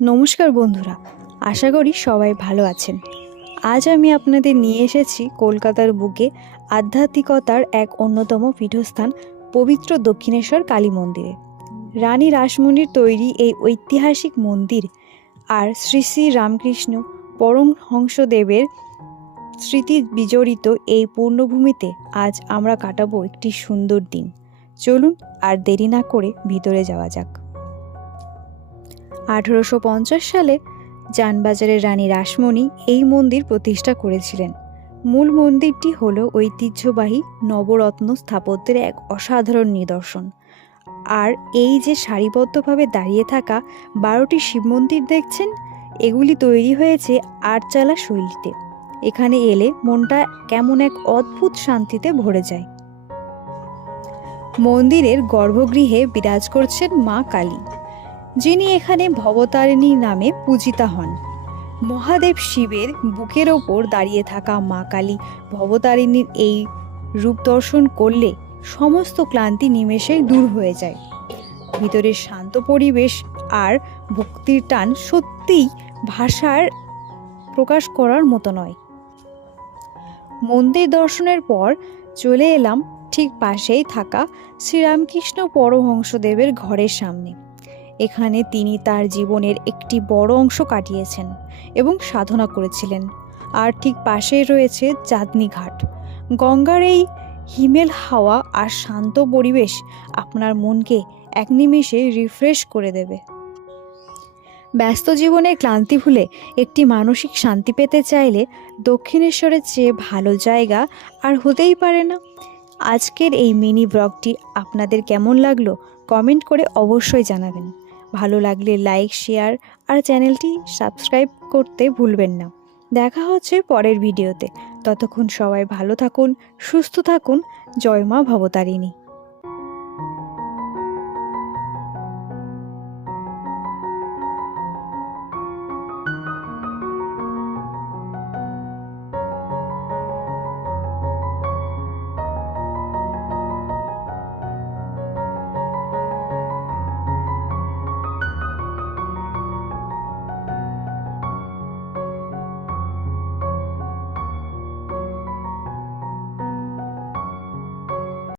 নমস্কার বন্ধুরা, আশা করি সবাই ভালো আছেন। আজ আমি আপনাদের নিয়ে এসেছি কলকাতার বুকে আধ্যাত্মিকতার এক অন্যতম পীঠস্থান পবিত্র দক্ষিণেশ্বর কালী মন্দিরে। রানী রাসমণির তৈরি এই ঐতিহাসিক মন্দির আর শ্রী শ্রী রামকৃষ্ণ পরমহংসদেবের স্মৃতি বিজড়িত এই পূর্ণভূমিতে আজ আমরা কাটাবো একটি সুন্দর দিন। চলুন আর দেরি না করে ভিতরে যাওয়া যাক। 1850 সালে জানবাজারের রানী রাসমণি এই মন্দির প্রতিষ্ঠা করেছিলেন। মূল মন্দিরটি হল ঐতিহ্যবাহী নবরত্ন স্থাপত্যের এক অসাধারণ নিদর্শন। আর এই যে সারিবদ্ধভাবে দাঁড়িয়ে থাকা 12টি শিব মন্দির দেখছেন, এগুলি তৈরি হয়েছে আটচালা শৈলীতে। এখানে এলে মনটা কেমন এক অদ্ভুত শান্তিতে ভরে যায়। মন্দিরের গর্ভগৃহে বিরাজ করছেন মা কালী, যিনি এখানে ভবতারিণী নামে পূজিতা হন। মহাদেব শিবের বুকের ওপর দাঁড়িয়ে থাকা মা কালী ভবতারিণীর এই রূপ দর্শন করলে সমস্ত ক্লান্তি নিমেষেই দূর হয়ে যায়। ভিতরের শান্ত পরিবেশ আর ভক্তির টান সত্যিই ভাষার প্রকাশ করার মতো নয়। মন্দির দর্শনের পর চলে এলাম ঠিক পাশেই থাকা শ্রীরামকৃষ্ণ পরমহংসদেবের ঘরের সামনে। এখানে তিনি তার জীবনের একটি বড় অংশ কাটিয়েছেন এবং সাধনা করেছিলেন। আর ঠিক পাশেই রয়েছে চাঁদনী ঘাট। গঙ্গার এই হিমেল হাওয়া আর শান্ত পরিবেশ আপনার মনকে এক নিমেষে রিফ্রেশ করে দেবে। ব্যস্ত জীবনের ক্লান্তি ভুলে একটি মানসিক শান্তি পেতে চাইলে দক্ষিণেশ্বরের চেয়ে ভালো জায়গা আর হতেই পারে না। আজকের এই মিনি ব্লগটি আপনাদের কেমন লাগলো কমেন্ট করে অবশ্যই জানাবেন। ভালো লাগলে লাইক, শেয়ার আর চ্যানেলটি সাবস্ক্রাইব করতে ভুলবেন না। দেখা হচ্ছে পরের ভিডিওতে। ততক্ষণ সবাই ভালো থাকুন, সুস্থ থাকুন। জয় মা ভবতারিণী।